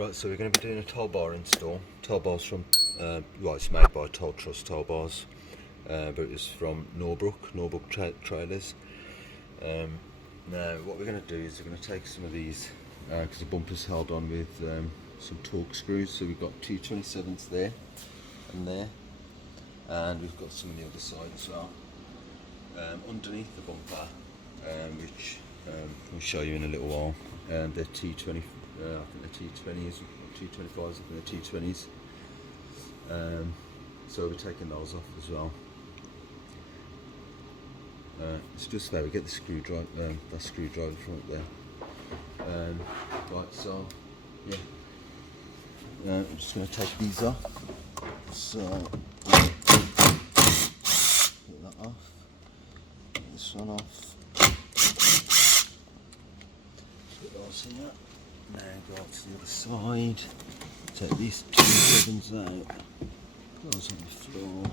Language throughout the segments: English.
Right, so we're going to be doing a towbar install. Towbars from, well, it's made by Toll Trust Towbars, but it's from Norbrook trailers. Now, what we're going to do is we're going to take some of these, because the bumper's held on with some torque screws. So we've got 227s there and there, and we've got some on the other side as well. Underneath the bumper, which we'll show you in a little while, they're T20. I think they're T20s, T25s, I think they're T20s. So we're taking those off as well. It's just fair, we get the screwdriver, that screwdriver from up there. Right, so yeah, I'm just going to take these off. So get that off, get this one off. Put those here. Now go to the other side, take these two ribbons out, those on the floor.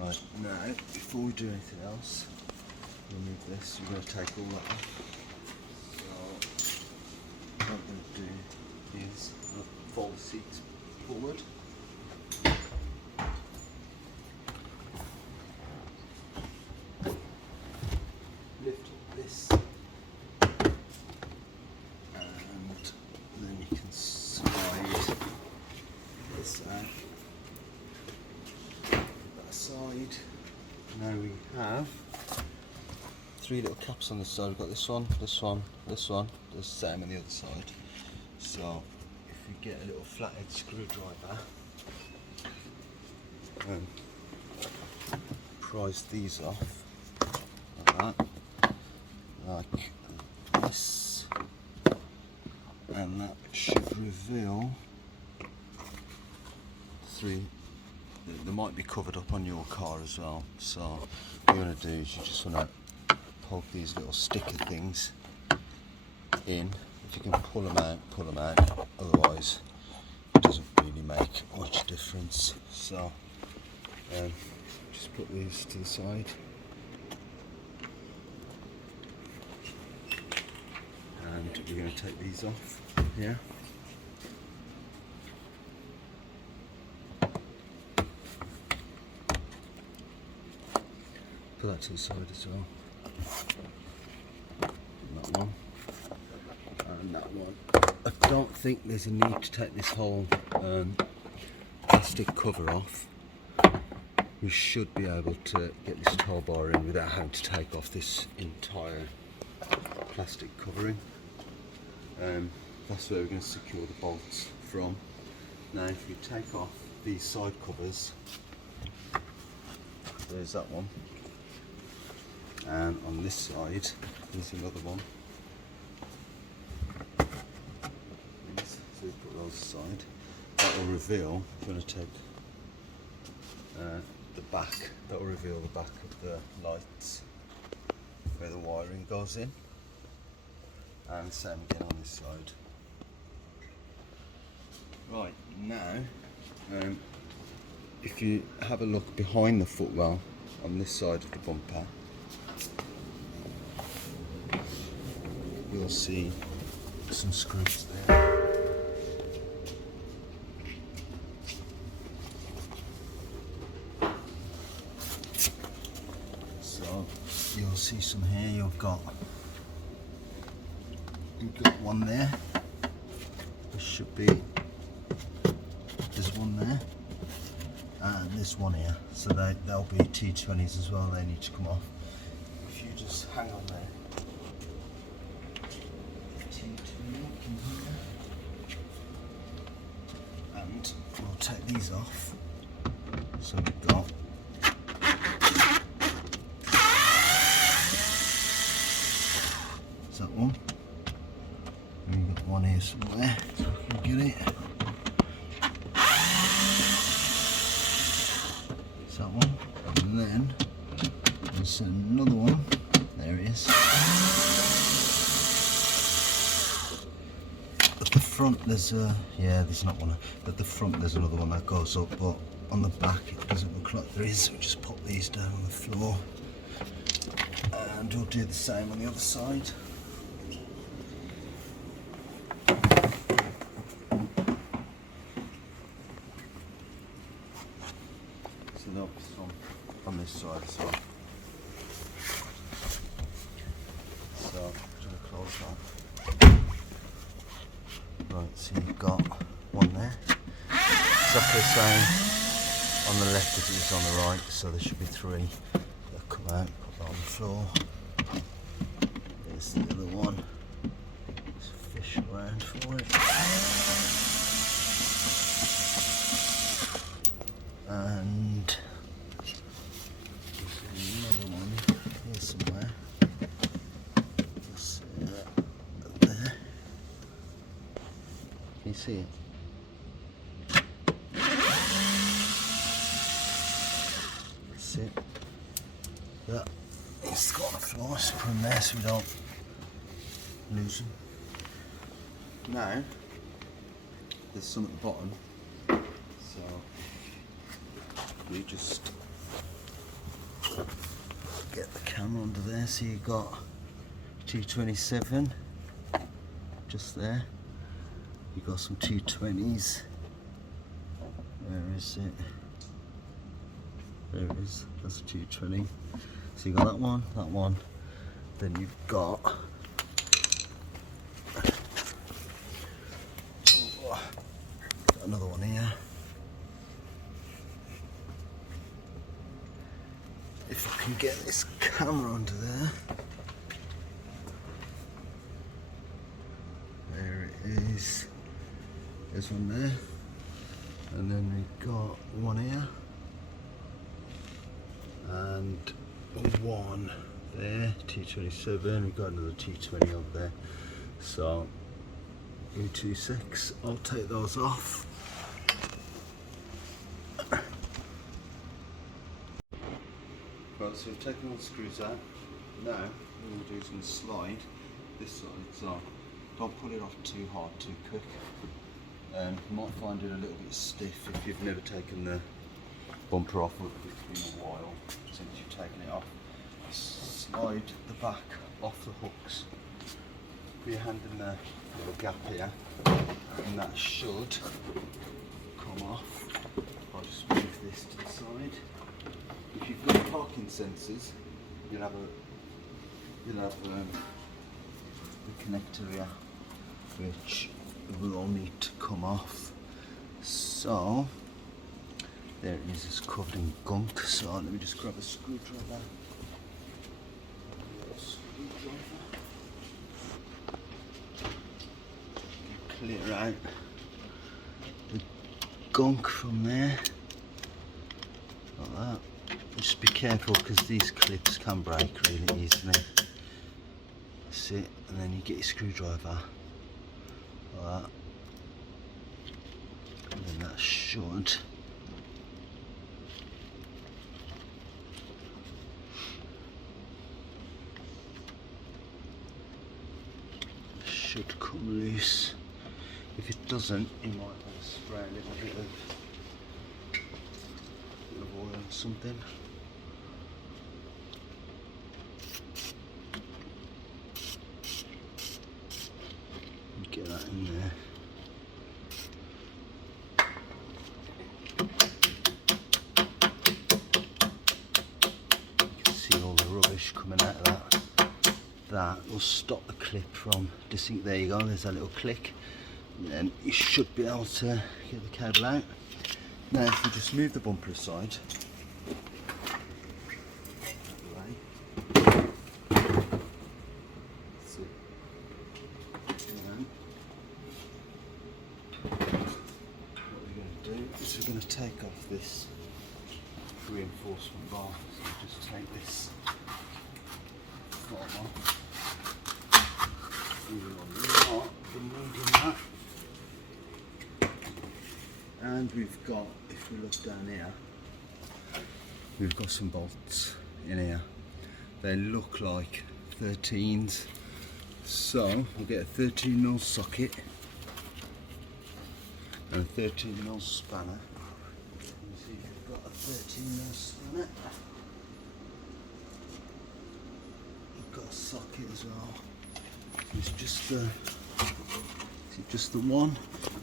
Right, now before we do anything else, remove this, we're going to take all that off. So what I'm going to do is fold the seats forward. Lift up this. Now we have three little caps on this side. We've got this one, this one, this one. The same on the other side. So if we get a little flathead screwdriver and prise these off like that, like this, and that should reveal three. They might be covered up on your car as well. So what you're going to do is you just want to poke these little sticker things in. If you can pull them out, otherwise it doesn't really make much difference. So just put these to the side, and we're going to take these off here. Put that to the side as well. And that one. And that one. I don't think there's a need to take this whole plastic cover off. We should be able to get this towbar in without having to take off this entire plastic covering. That's where we're going to secure the bolts from. Now if you take off these side covers, there's that one. And on this side, there's another one. So we put those aside. That will reveal, I'm going to take the back, that will reveal the back of the lights, where the wiring goes in. And same again on this side. Right, now, if you have a look behind the footwell on this side of the bumper, you'll see some screws there. So you'll see some here. You've got one there. There should be. There's one there, and there's one here. So they'll be T20s as well. They need to come off. If you just hang on there. And we'll take these off. So we've got that one. And we've got one here somewhere, so we can get it. It's that one. And then there's another one. There it is. At the front there's there's not one. At the front there's another one that goes up, but on the back it doesn't look like there is. So we just pop these down on the floor, and we'll do the same on the other side. look on this side as well. So, try to close that. Right, so you've got one there. Exactly the same on the left as it is on the right, so there should be three that come out, put that on the floor. There's the other one. Let's fish around for it. And there's another one here somewhere. Just see that there. Can you see it? That's it. That is got the floor. Let's put them there so we don't lose them. Now there's some at the bottom, so we just get the camera under there. So you've got 227 just there. You've got some 220s. Where is it? There it is. That's a 220. So you've got that one. Then you've got another one here. If I can get this camera under there. There it is. There's one there. And then we've got one here. And one there, T27. We've got another T20 over there. So, U26. I'll take those off. Right, so we've taken all the screws out. Now, what we're going to do is going to slide this side, so don't pull it off too hard, too quick. You might find it a little bit stiff if you've never taken the bumper off, or if it's been a while since you've taken it off. Slide the back off the hooks. Put your hand in the little gap here, and that should come off. I'll just move this to the side. If you've got parking sensors, you'll have the connector here, which will all need to come off. So there it is. It's covered in gunk. So let me just grab a screwdriver. Clear out the gunk from there, like that. Just be careful because these clips can break really easily. That's it, and then you get your screwdriver like that, and then that should come loose. If it doesn't, you might want to spray a little bit of oil or something. Get that in there. You can see all the rubbish coming out of that. That will stop the clip from dising. There you go, there's that little click. And then you should be able to get the cable out. Now if you just move the bumper aside, we're going to take off this reinforcement bar. So we'll just take this bottom off. Removing that. And we've got, if we look down here, we've got some bolts in here. They look like 13s. So we'll get a 13mm socket and a 13mm spanner. You can see we've got a 13mm spanner. We've got a socket as well. It's just the, is it just the one?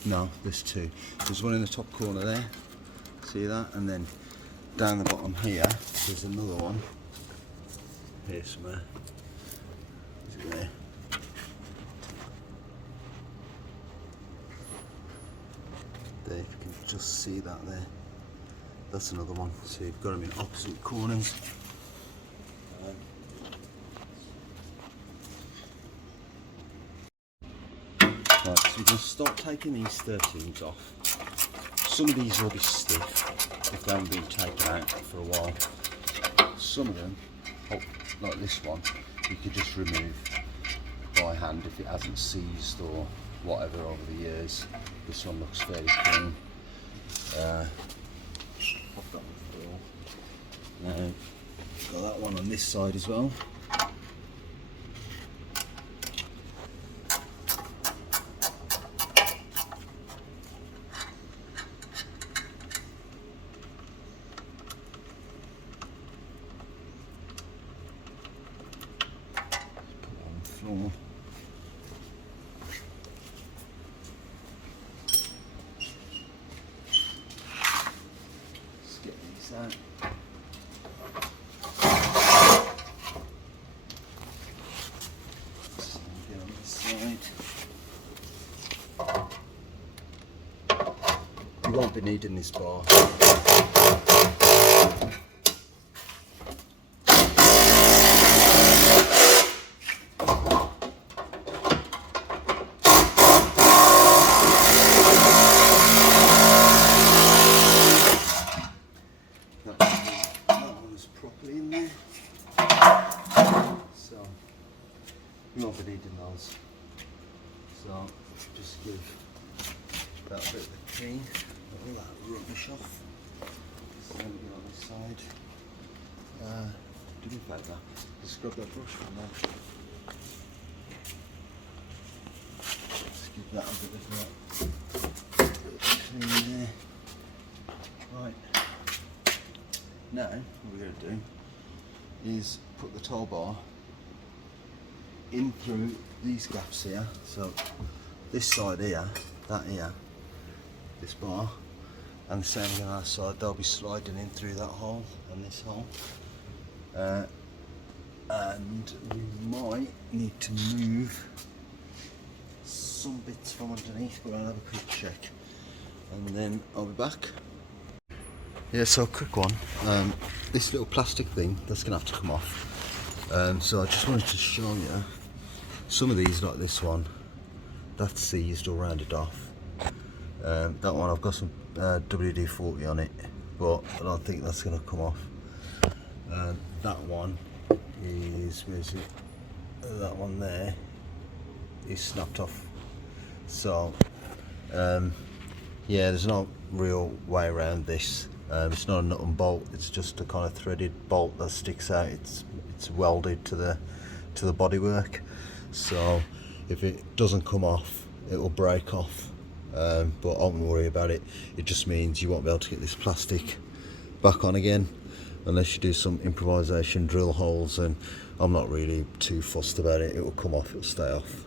No, there's two. There's one in the top corner there. See that? And then down the bottom here, there's another one. Here somewhere. Is it there? There, if you can just see that there. That's another one. So you've got them in opposite corners. Right, so we're going to start taking these 13s off. Some of these will be stiff if they haven't been taken out for a while. Some of them, like this one, you could just remove by hand if it hasn't seized or whatever over the years. This one looks fairly clean. Pop that one through. Now, got that one on this side as well. Floor. Let's get these out. So get on this side. You won't be needing this bar. You won't be needing those, so just give that a bit of a clean, all that rubbish off. So let me get on this side. Do me a favour, just grab that brush from there. Just give that a bit of a clean there. Right, now what we're going to do is put the tow bar in through these gaps here. So this side here, that here, this bar, and the same on our side, they'll be sliding in through that hole and this hole. And we might need to move some bits from underneath, but I'll have a quick check and then I'll be back. Yeah, so quick one. This little plastic thing, that's gonna have to come off. So I just wanted to show you some of these, like this one, that's seized or rounded off. That one I've got some WD-40 on it, but I don't think that's going to come off. That one is, where is it? That one there is snapped off. So yeah, there's no real way around this. It's not a nut and bolt, it's just a kind of threaded bolt that sticks out. It's welded to the bodywork. So if it doesn't come off, it will break off, but I won't worry about it. It just means you won't be able to get this plastic back on again unless you do some improvisation drill holes, and I'm not really too fussed about it. It will come off, it will stay off.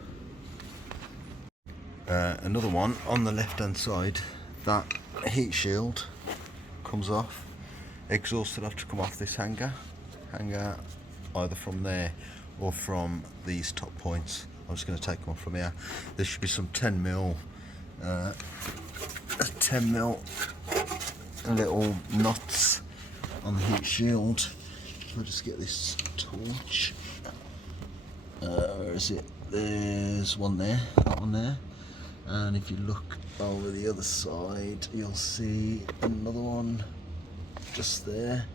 Another one on the left hand side, that heat shield comes off. Exhaust will have to come off this hanger either from there or from these top points. I'm just going to take them off from here. There should be some 10mm little nuts on the heat shield. I'll just get this torch. Where is it? There's one there, that one there. And if you look over the other side, you'll see another one just there,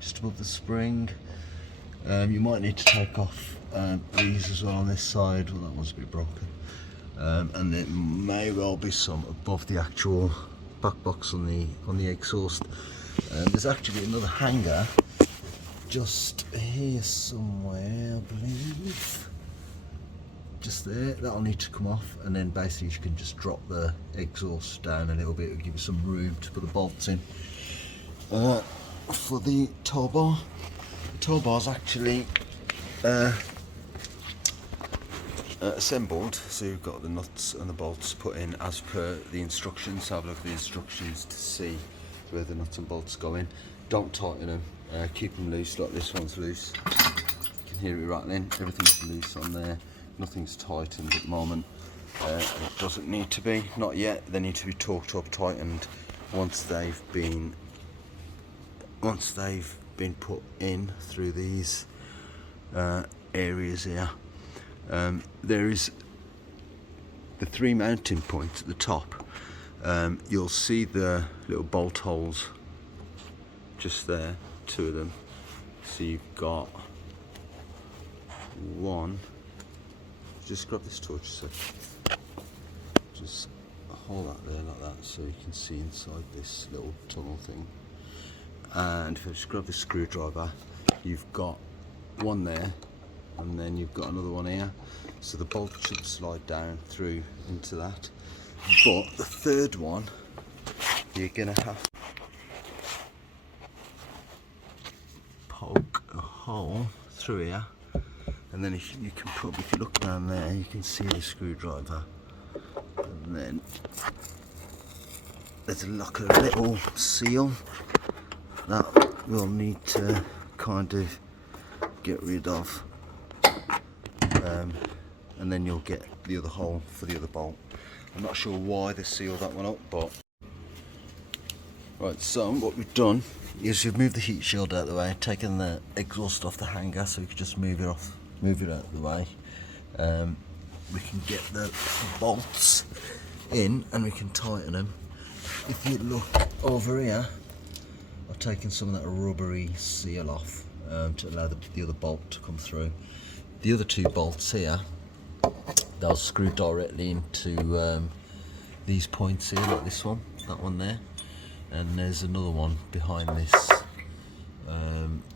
just above the spring. You might need to take off these as well on this side. Well, that one's a bit broken. And there may well be some above the actual back box on the exhaust. There's actually another hanger just here somewhere, I believe. Just there. That'll need to come off, and then basically you can just drop the exhaust down a little bit. It'll give you some room to put the bolts in. For the tow bar. Tow bar's actually assembled, so you've got the nuts and the bolts put in as per the instructions. Have a look at the instructions to see where the nuts and bolts go in. don't tighten them, keep them loose. Like this one's loose, you can hear it rattling, everything's loose on there, nothing's tightened at the moment. It doesn't need to be, not yet. They need to be torqued up, tightened once they've been put in through these areas here. There is the 3 mounting points at the top. You'll see the little bolt holes just there, 2 of them. So you've got one. Just grab this torch a sec. Just hold that there like that so you can see inside this little tunnel thing. And if I just grab the screwdriver, you've got one there, and then you've got another one here. So the bolt should slide down through into that. But the third one, you're gonna have to poke a hole through here, and then if you look down there, you can see the screwdriver, and then there's like a little seal that we'll need to kind of get rid of, and then you'll get the other hole for the other bolt. I'm not sure why they sealed that one up, but right. So what we've done is we've moved the heat shield out of the way, taken the exhaust off the hanger, so we can just move it out of the way. We can get the bolts in and we can tighten them. If you look over here, I've taken some of that rubbery seal off to allow the other bolt to come through. The other 2 bolts here, they'll screw directly into these points here, like this one, that one there, and there's another one behind this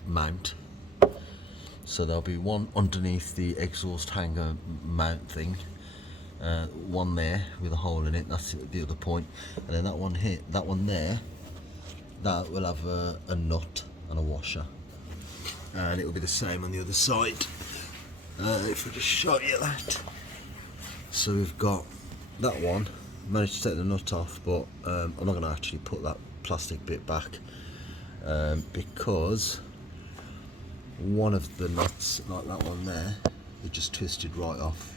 mount. So there'll be one underneath the exhaust hanger mount thing, one there with a hole in it, that's the other point, and then that one here, that one there, that will have a nut and a washer, and it will be the same on the other side. If I just show you that. So we've got that one, managed to take the nut off, but I'm not going to actually put that plastic bit back because one of the nuts, like that one there, it just twisted right off.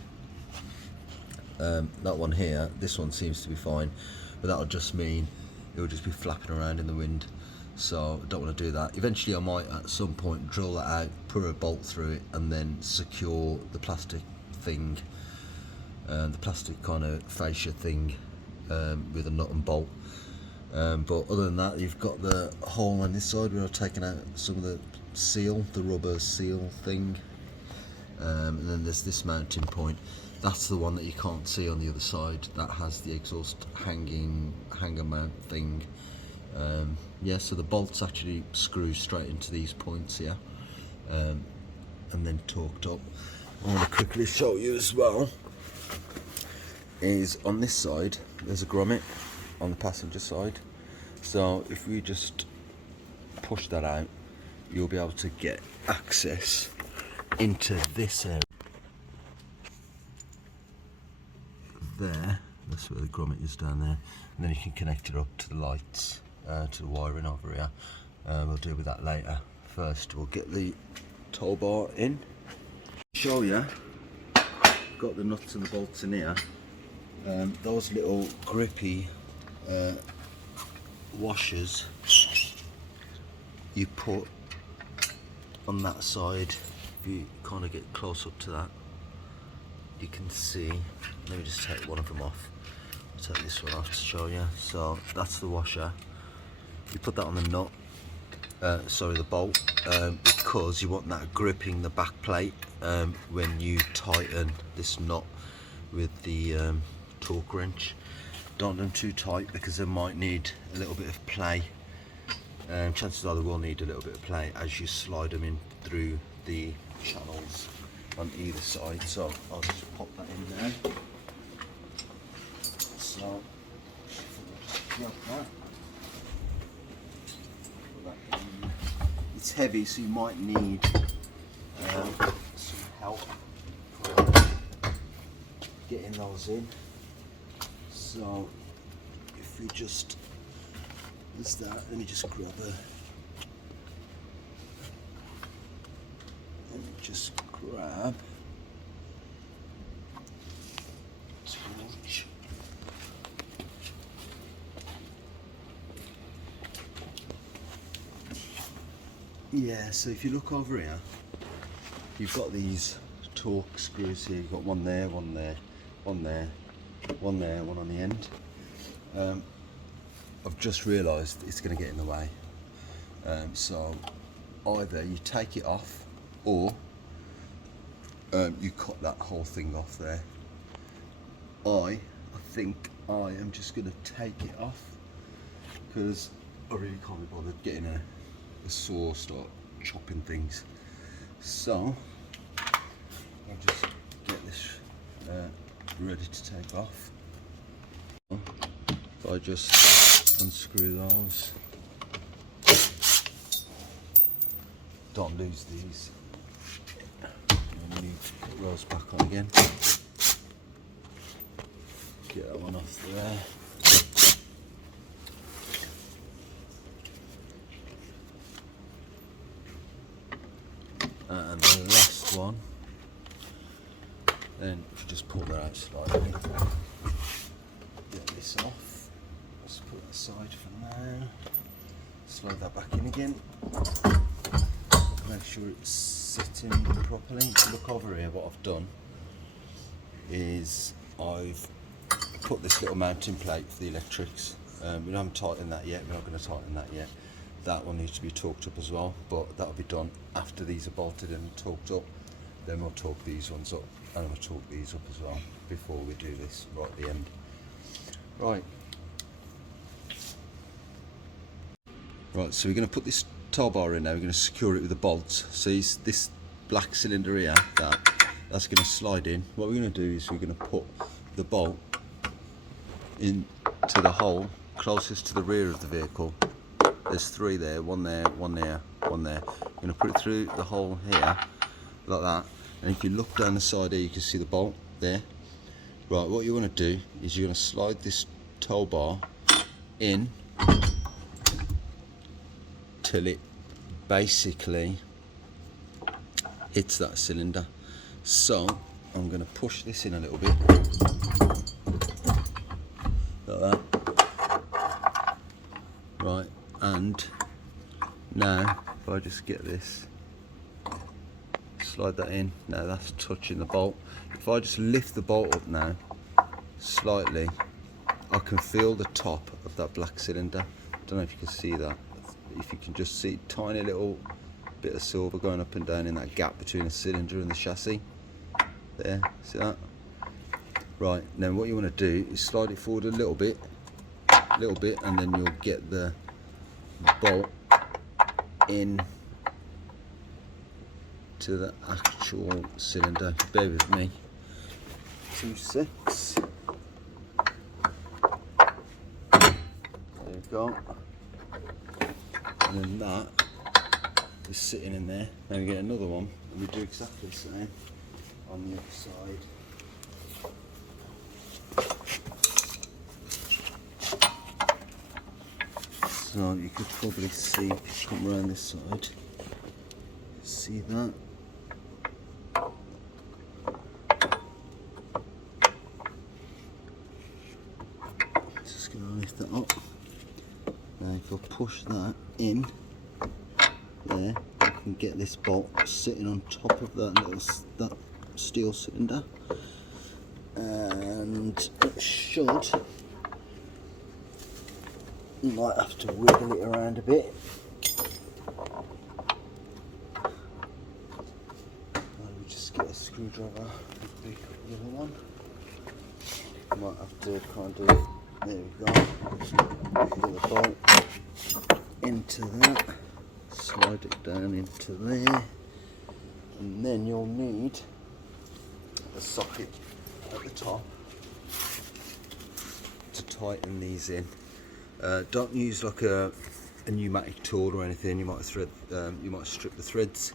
That one here, this one seems to be fine, but that'll just mean it will just be flapping around in the wind, so I don't want to do that. Eventually I might at some point drill that out, put a bolt through it, and then secure the plastic thing, the plastic kind of fascia thing, with a nut and bolt. But other than that, you've got the hole on this side where I've taken out some of the seal, the rubber seal thing, and then there's this mounting point. That's the one that you can't see on the other side, that has the exhaust hanger mount thing. Yeah, so the bolts actually screw straight into these points here, and then torqued up. I want to quickly show you as well is on this side there's a grommet on the passenger side, so if we just push that out, you'll be able to get access into this area there. That's where the grommet is, down there, and then you can connect it up to the lights, to the wiring over here. We'll deal with that later. First we'll get the tow bar in, show you. Got the nuts and the bolts in here. Those little grippy washers you put on that side. If you kind of get close up to that, you can see. Let me just take one of them off. I'll take this one off to show you. So that's the washer. You put that on the nut, the bolt, because you want that gripping the back plate when you tighten this nut with the torque wrench. Don't do them too tight because they might need a little bit of play. Chances are they will need a little bit of play as you slide them in through the channels on either side. So I'll just pop that in there. So just grab that. It's heavy, so you might need some help getting those in. So if we just, there's that, let me just grab just grab torch. Yeah, so if you look over here, you've got these torque screws here. You've got one there, one there, one there, one there, one on the end. I've just realised it's going to get in the way. So either you take it off, or you cut that whole thing off there. I think I am just going to take it off, because I really can't be bothered getting a saw, start chopping things. So I'll just get this ready to take off. If I just unscrew those, don't lose these, and need to put those back on again. Get that one off there. And the last one, then you just pull that out slightly. Get this off. Let's put that aside for now. Slide that back in again. Make sure it's sitting properly. Look over here, what I've done is I've put this little mounting plate for the electrics. We haven't tightened that yet, we're not going to tighten that yet. That one needs to be torqued up as well, but that'll be done after these are bolted and torqued up. Then we'll torque these ones up, and we'll torque these up as well before we do this right at the end. Right, so we're going to put this towbar in now. We're going to secure it with the bolts. So this black cylinder here, that's going to slide in. What we're going to do is we're going to put the bolt into the hole closest to the rear of the vehicle. There's three there, one there, one there, one there. I'm going to put it through the hole here, like that. And if you look down the side here, you can see the bolt there. Right, what you want to do is you're going to slide this tow bar in till it basically hits that cylinder. So I'm going to push this in a little bit, like that. Right, and now if I just get this, slide that in, now that's touching the bolt. If I just lift the bolt up now slightly, I can feel the top of that black cylinder. I don't know if you can see that. If you can just see a tiny little bit of silver going up and down in that gap between the cylinder and the chassis. There, see that? Right, now what you want to do is slide it forward a little bit, and then you'll get the bolt in to the actual cylinder. Bear with me. 2 6. There you go. And then that is sitting in there. Now we get another one, and we do exactly the same on the other side. So you could probably see, come around this side, see that? Just going to lift that up. Now if I push that in, there, I can get this bolt sitting on top of that steel cylinder, and it should. You might have to wiggle it around a bit. I'll just get a screwdriver with the other one. Might have to kind of, there we go. Get the bolt into that, slide it down into there, and then you'll need a socket at the top to tighten these in. Don't use like a pneumatic tool or anything. You might strip the threads.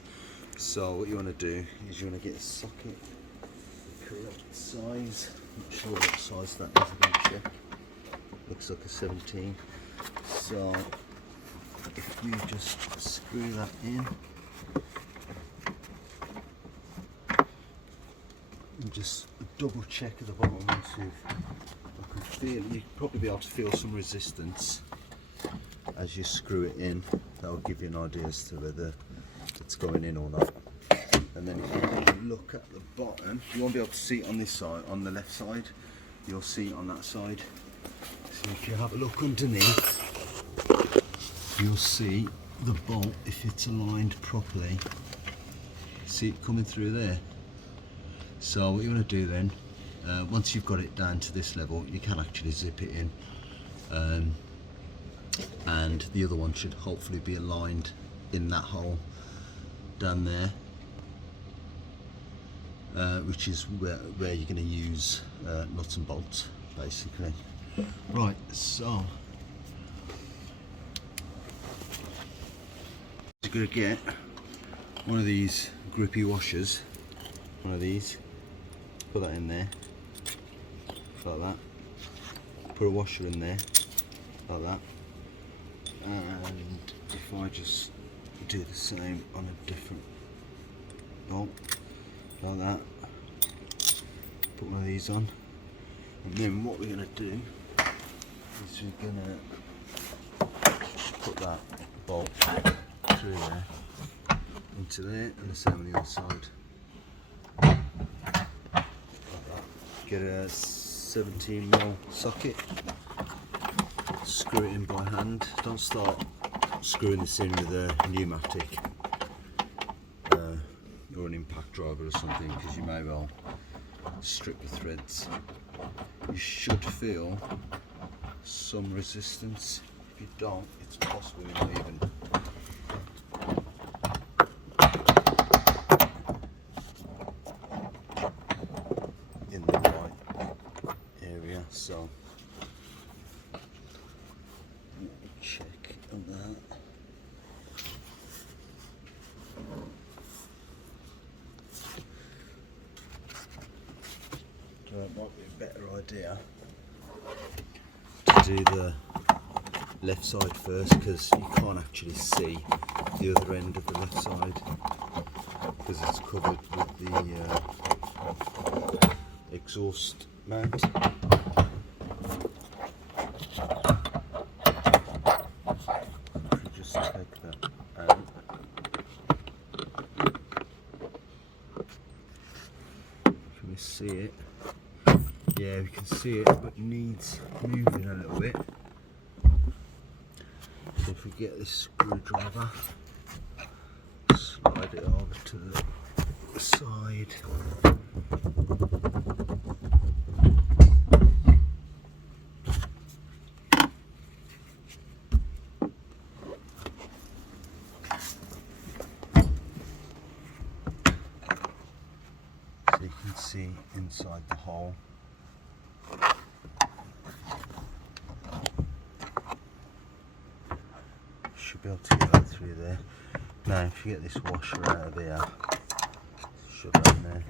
So what you want to do is you want to get a socket correct size. Not sure what size that is. I'm going to check. Looks like a 17. So if you just screw that in, just double check at the bottom and see if I can feel, you'll probably be able to feel some resistance as you screw it in. That'll give you an idea as to whether it's going in or not. And then if you look at the bottom, you won't be able to see it on this side, on the left side, you'll see it on that side. So if you have a look underneath, you'll see the bolt, if it's aligned properly. See it coming through there. So what you want to do then, once you've got it down to this level, you can actually zip it in, and the other one should hopefully be aligned in that hole down there, which is where you're going to use nuts and bolts basically. Right, so you're going to get one of these grippy washers, one of these, put that in there like that, put a washer in there like that, and if I just do the same on a different bolt like that, put one of these on, and then what we're going to do is we're going to put that bolt through there into there, and the same on the other side. Get a 17mm socket, screw it in by hand. Don't start screwing this in with a pneumatic or an impact driver or something, because you may well strip the threads. You should feel some resistance. If you don't, it's possible you're not even in the right area. So let me check on that. So it might be a better idea to do the left side first, because you can't actually see the other end of the left side because it's covered with the exhaust mount. If you just take that out. Can we see it? Yeah, we can see it, but it needs moving a little bit. So if we get this screwdriver, slide it over to the side. So you can see inside the hole. Should be able to get that through there. Now if you get this washer out of here, shove that in there,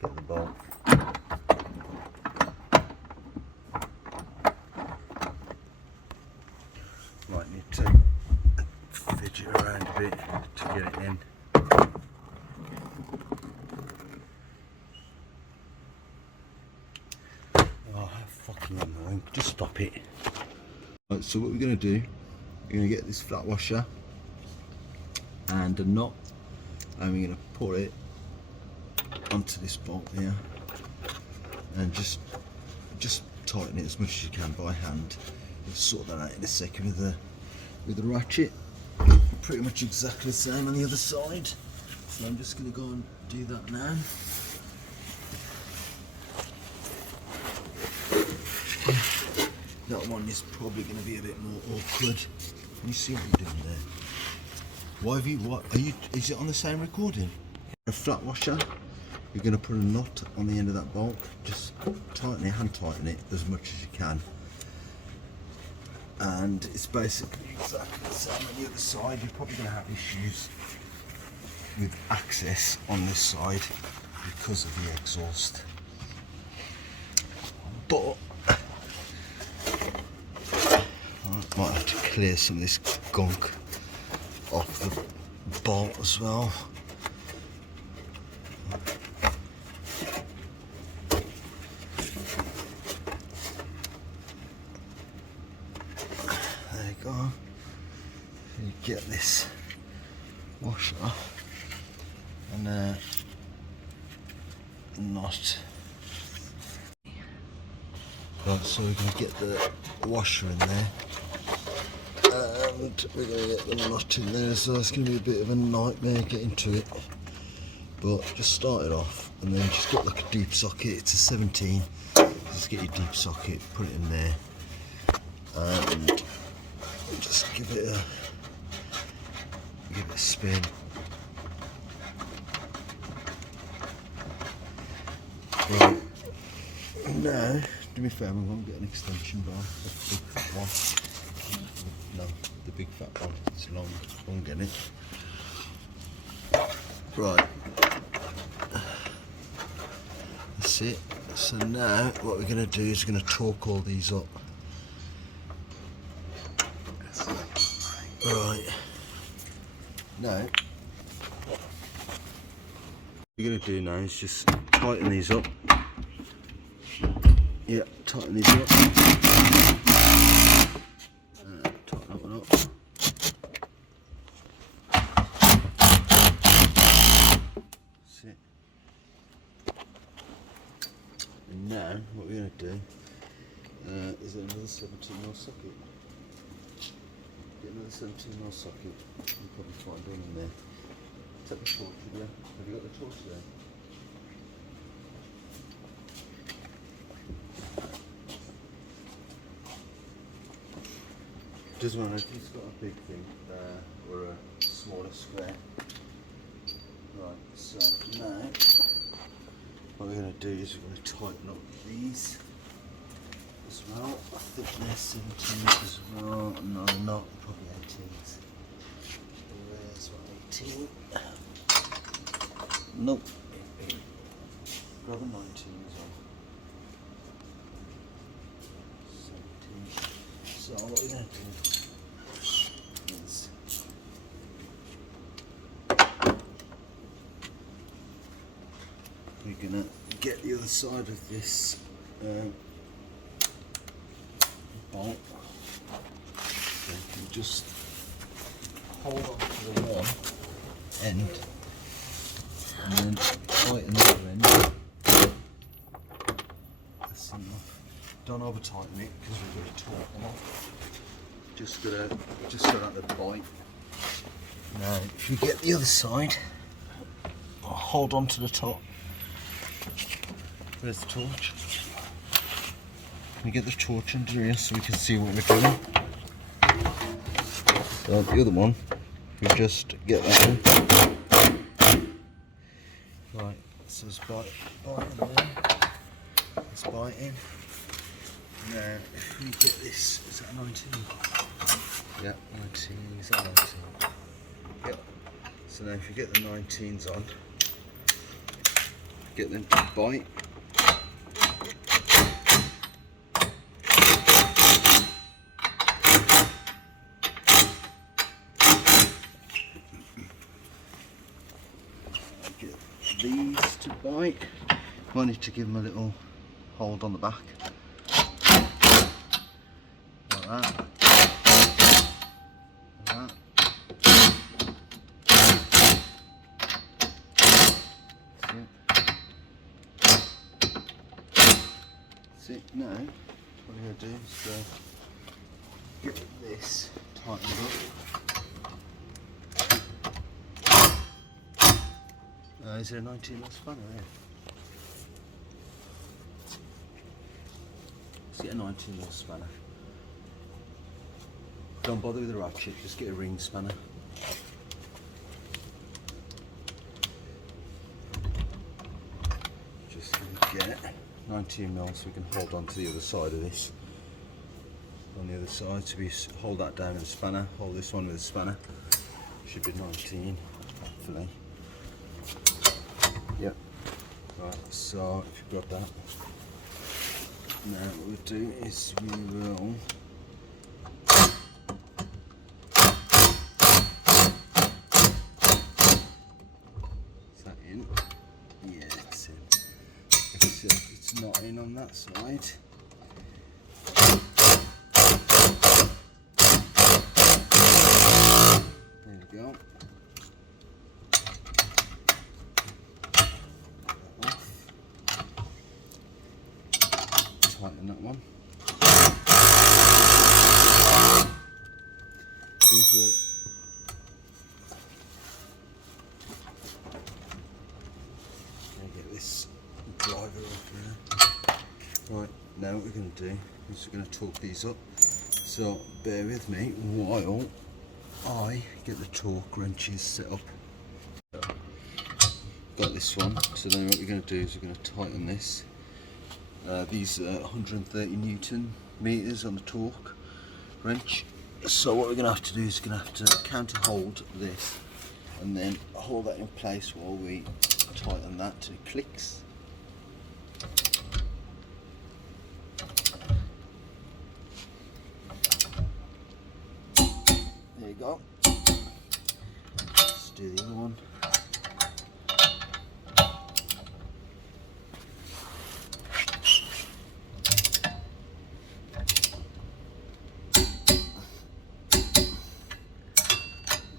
get the bolt. Might need to fidget around a bit to get it in. Oh, how fucking annoying. Just stop it. Right, so what we're going to do, we're going to get this flat washer and a knot, and we're going to put it onto this bolt here, and just tighten it as much as you can by hand. We'll sort that out in a second with the ratchet. Pretty much exactly the same on the other side. So I'm just going to go and do that now. That one is probably going to be a bit more awkward. Can you see what you're doing there? Why have you? What are you? Is it on the same recording? A flat washer. You're going to put a knot on the end of that bolt. Just tighten it, hand tighten it as much as you can. And it's basically exactly the same on the other side. You're probably going to have issues with access on this side because of the exhaust. But I might have to clear some of this gunk off the bolt as well. get this washer and knot. Right, so we're going to get the washer in there, and we're going to get the nut in there, so it's going to be a bit of a nightmare getting to it. But just start it off, and then just get like a deep socket. It's a 17. Just get your deep socket, put it in there, and just give it a spin. Right. Now, to be fair, we won't get an extension bar. The big fat one. No, the big fat one. It's long. Won't get it. Right. That's it. So now, what we're going to do is we're going to torque all these up. Right. Now, what we're going to do now is just tighten these up. Yeah, tighten these up. Tighten that one up. That's it. And now, what we're going to do is another 17mm socket. Get another 17mm socket. You'll probably find one in there. Take the torch with you. Have you got the torch there? Doesn't matter if it's got a big thing or a smaller square. Right, so now what we're going to do is we're going to tighten up these as well. I think they're 17s as well. No, not probably 18s. Where's my 18? Nope. Grab a 19 as well. 17. So what we're going to do is we're going to get the other side of this bolt. So you can just hold on to the one end and then tighten the other end. That's enough. Don't over tighten it because we're going to torque them off. Just so that they bite. Now, if you get the other side, hold on to the top. Where's the torch? Can you get the torch under here so we can see what we're doing? So the other one, we just get that one. Right, so it's biting there. It's biting. Now, if we get this, is that a 19? Yep, 19, is that 19? Yep. So now if you get the 19s on, get them to bite. Get these to bite. Might need to give them a little hold on the back. Like that. See, now, what I'm going to do is get this tightened up. Is there a 19mm spanner here? Let's get a 19mm spanner. Don't bother with the ratchet, just get a ring spanner. Just get 19mm so we can hold on to the other side of this. On the other side, so we hold that down with a spanner, hold this one with a spanner. Should be 19, hopefully. Yep. Right, so if you grab that. Now what we'll do is we will is that in? Yeah, it's in. Except it's not in on that side. tighten that one. Get this driver off now. Right, now what we're going to do is we're going to torque these up. So bear with me while I get the torque wrenches set up. Got this one. So then what we're going to do is we're going to tighten this. These are 130 Newton meters on the torque wrench. So what we're going to have to do is we're going to have to counter hold this and then hold that in place while we tighten that till it clicks. There you go. Let's do the other one.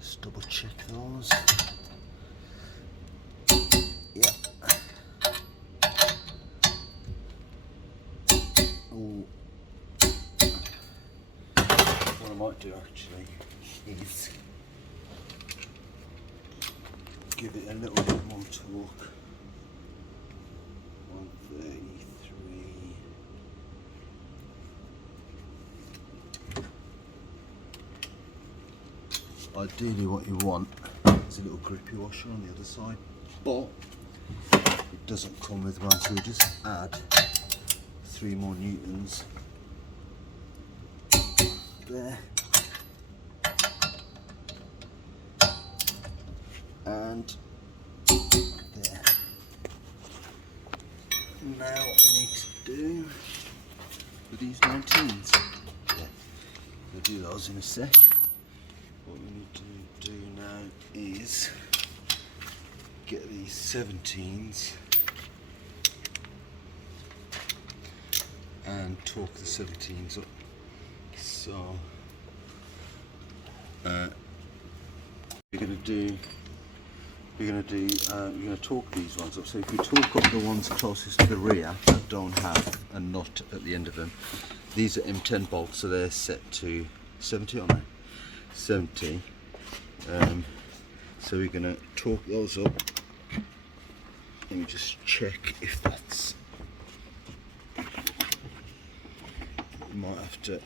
Just double check those. Yeah. Ooh. What I might do actually is give it a little bit more torque. 133. Ideally what you want is a little grippy washer on the other side, but it doesn't come with one, so we just add 3 more newtons there. And there. Now what we need to do with these 19s, we'll do those in a sec. What we need to do now is get these 17s and torque the 17s up. So we're going to torque these ones up. So if we torque up the ones closest to the rear that don't have a nut at the end of them, these are M10 bolts, so they're set to 70, aren't they? 70. So we're going to torque those up. Let me just check if that's. You might have to.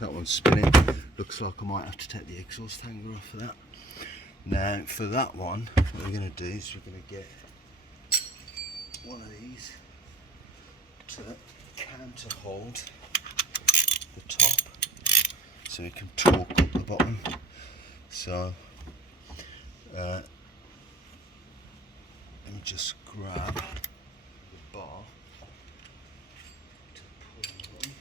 That one's spinning. Looks like I might have to take the exhaust hanger off of that. Now for that one, what we're going to do is we're going to get one of these to counter hold the top so we can torque up the bottom. So let me just grab the bar to pull the button.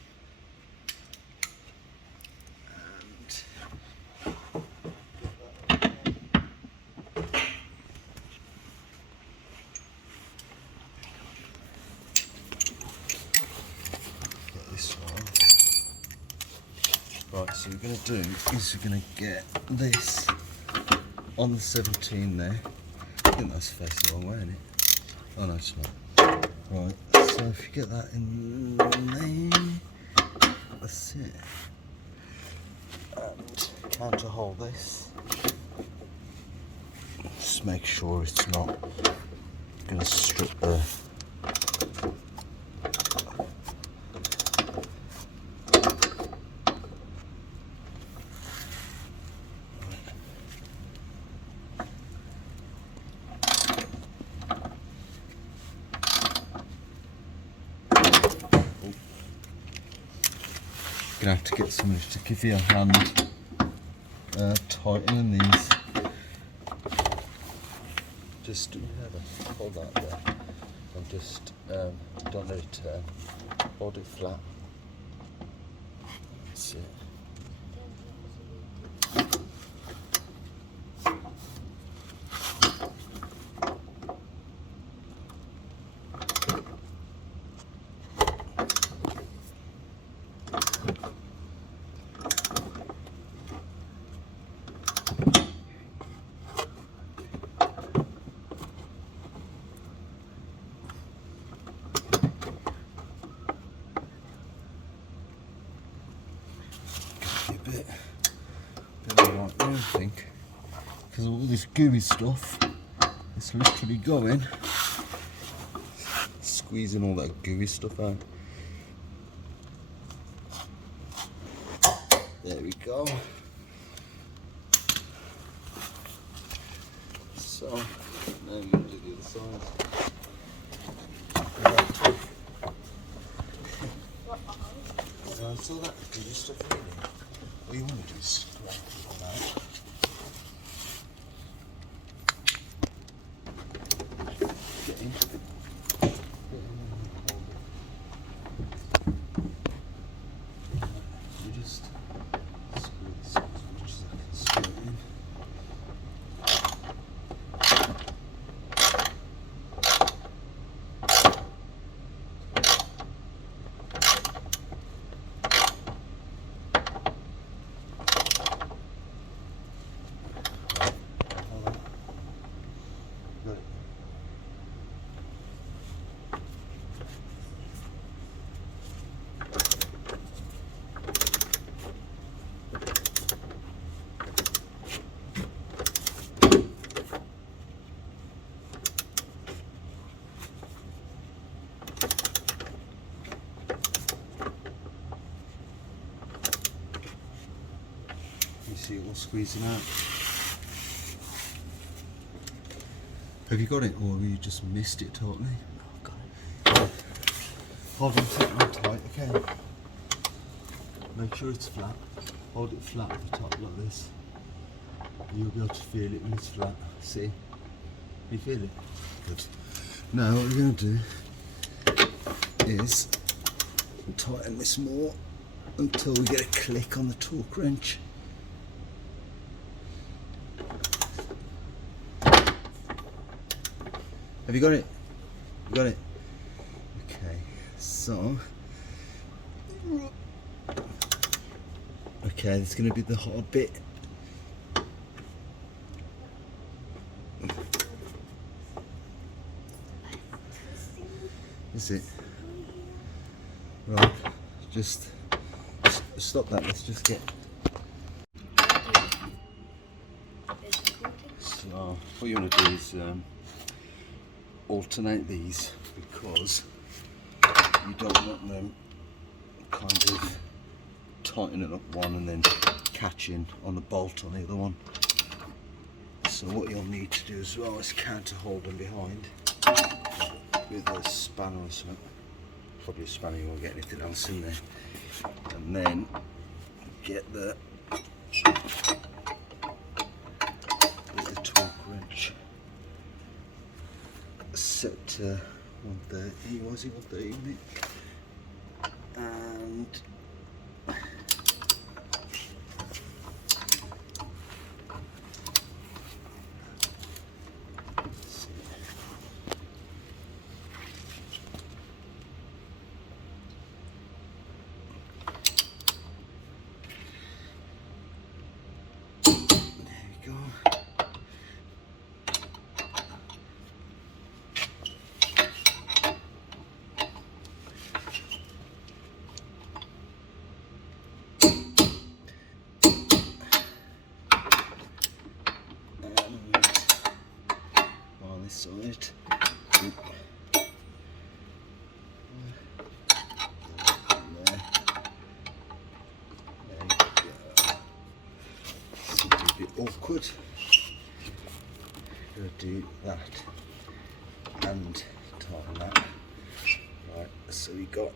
Right, so what we're going to do is we're going to get this on the 17 there. I think that's facing the wrong way, isn't it? Oh no, it's not. Right, so if you get that in there, that's it. And counter hold this. Just make sure it's not going to strip the Gonna have to get somebody to give you a hand tightening these. Just hold that there and just don't let it turn. Hold it flat. That's it. because all this gooey stuff is literally going, squeezing all that gooey stuff out. There we go. So now we can do the other side. So that gooey stuff really. What you want to do is scrape it all out. Get in. You just squeeze as much as I can screw it in. You see it all squeezing out. Have you got it, or have you just missed it totally? No, I've got it. Hold on, take it tight, okay? Make sure it's flat. Hold it flat at the top like this. You'll be able to feel it when it's flat. See? You feel it? Good. Now what we're going to do is tighten this more until we get a click on the torque wrench. Have you got it? You got it? Okay, so okay, it's going to be the hard bit. Is it? Right, just stop that. Let's just get. So what you want to do is alternate these, because you don't want them kind of tightening up one and then catching on the bolt on the other one. So what you'll need to do as well is counter hold them behind with a spanner or something. Probably a spanner, you won't get anything else in there. And then get the torque wrench set to 130, was it 130, isn't it? And this side. It's a bit awkward. Gonna do that and tighten that. Right, so we got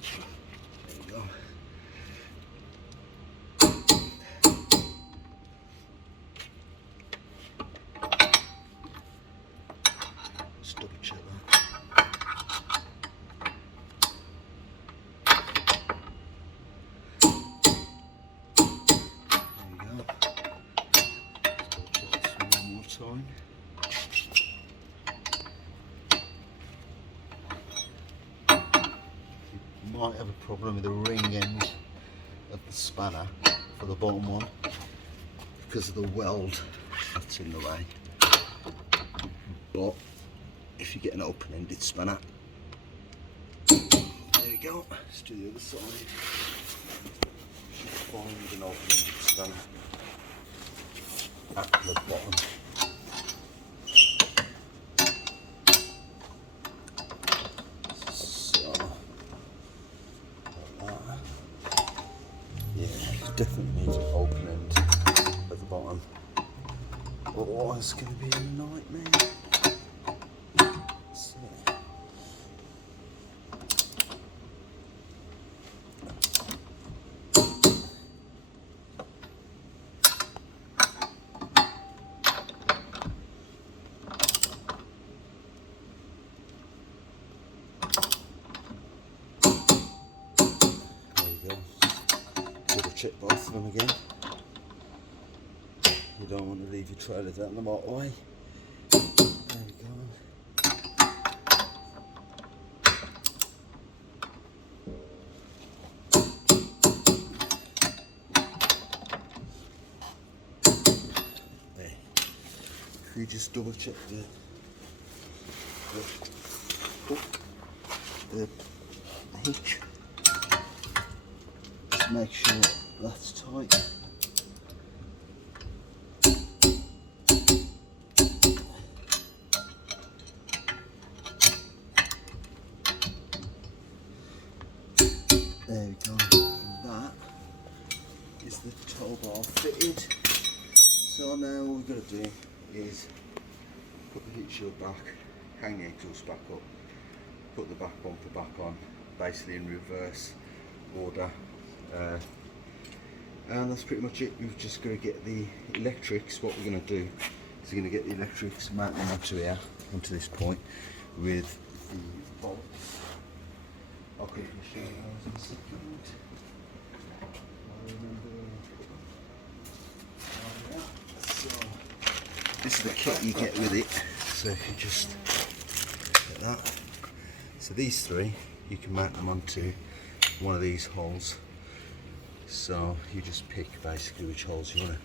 double check that. There you go. Double check this one more time. You might have a problem with the ring end of the spanner for the bottom one because of the weld that's in the way. But if you get an open-ended spanner, there you go. Let's do the other side. find an opening that's done at the bottom. So, like that. Yeah, definitely needs an opening at the bottom. Otherwise, it's going to be a nightmare. So, double check both of them again. You don't want to leave your trailers out in the motorway. There we go. There. If you just double check the hook, the hitch. Just make sure that's tight. There we go. And that is the tow bar fitted. So now all we've got to do is put the heat shield back, hang the exhaust back up, put the back bumper back on, basically in reverse order. And that's pretty much it. We've just got to get the electrics. What we're going to do is we're going to get the electrics, mount them onto here, onto this point with the bolts. I'll quickly show you those in a second. So this is the kit you get with it. So if you just get that. So these three, you can mount them onto one of these holes. So you just pick basically which holes you want to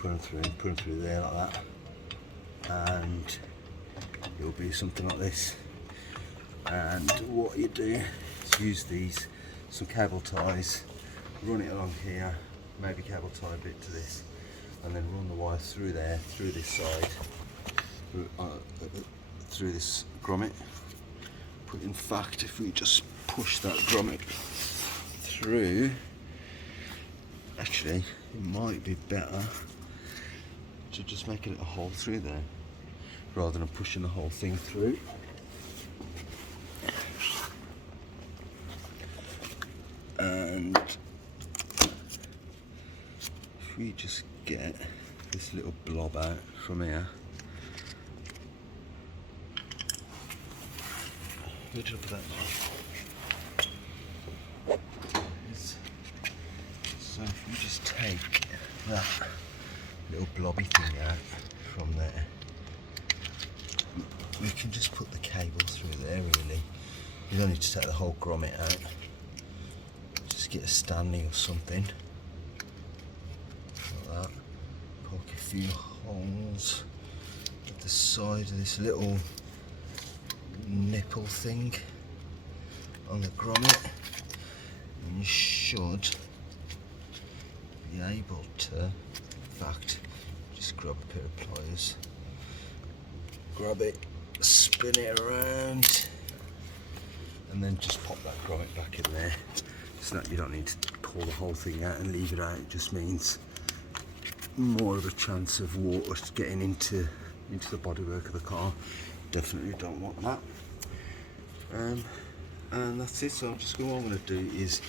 put them through there like that, and it'll be something like this. And what you do is use these, some cable ties, run it along here, maybe cable tie a bit to this, and then run the wire through there, through this side, through this grommet. But in fact, if we just push that grommet through, actually it might be better to just make a little hole through there rather than pushing the whole thing through. And if we just get this little blob out from here, where did I put that knife? So if you just take that little blobby thing out from there, we can just put the cable through there really. You don't need to take the whole grommet out. Just get a standing or something like that. Poke a few holes at the side of this little nipple thing on the grommet, and you should be able to, in fact, just grab a pair of pliers, grab it, spin it around, and then just pop that grommet back in there. So that you don't need to pull the whole thing out and leave it out. It just means more of a chance of water getting into the bodywork of the car. Definitely don't want that. And that's it. So what I'm going to do is,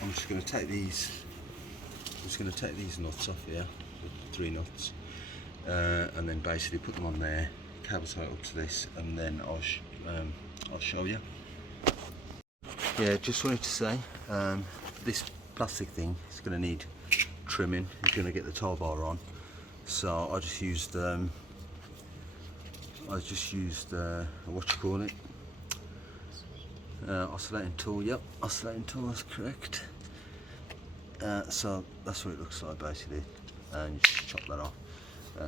I'm just going to take these. I'm just going to take these nuts off here, the 3 nuts, and then basically put them on there, cable tie up to this, and then I'll show you. Yeah, just wanted to say, this plastic thing is going to need trimming. You're going to get the tow bar on, so I just used what you call it, oscillating tool. Yep, oscillating tool is correct. So that's what it looks like basically, and you just chop that off.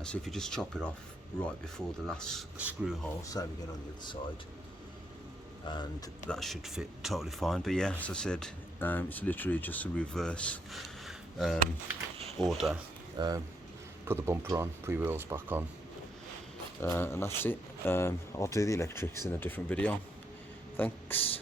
So if you just chop it off right before the last screw hole, same again on the other side, and that should fit totally fine. But yeah, as I said, it's literally just a reverse order. Put the bumper on, put your wheels back on, and that's it. I'll do the electrics in a different video. Thanks.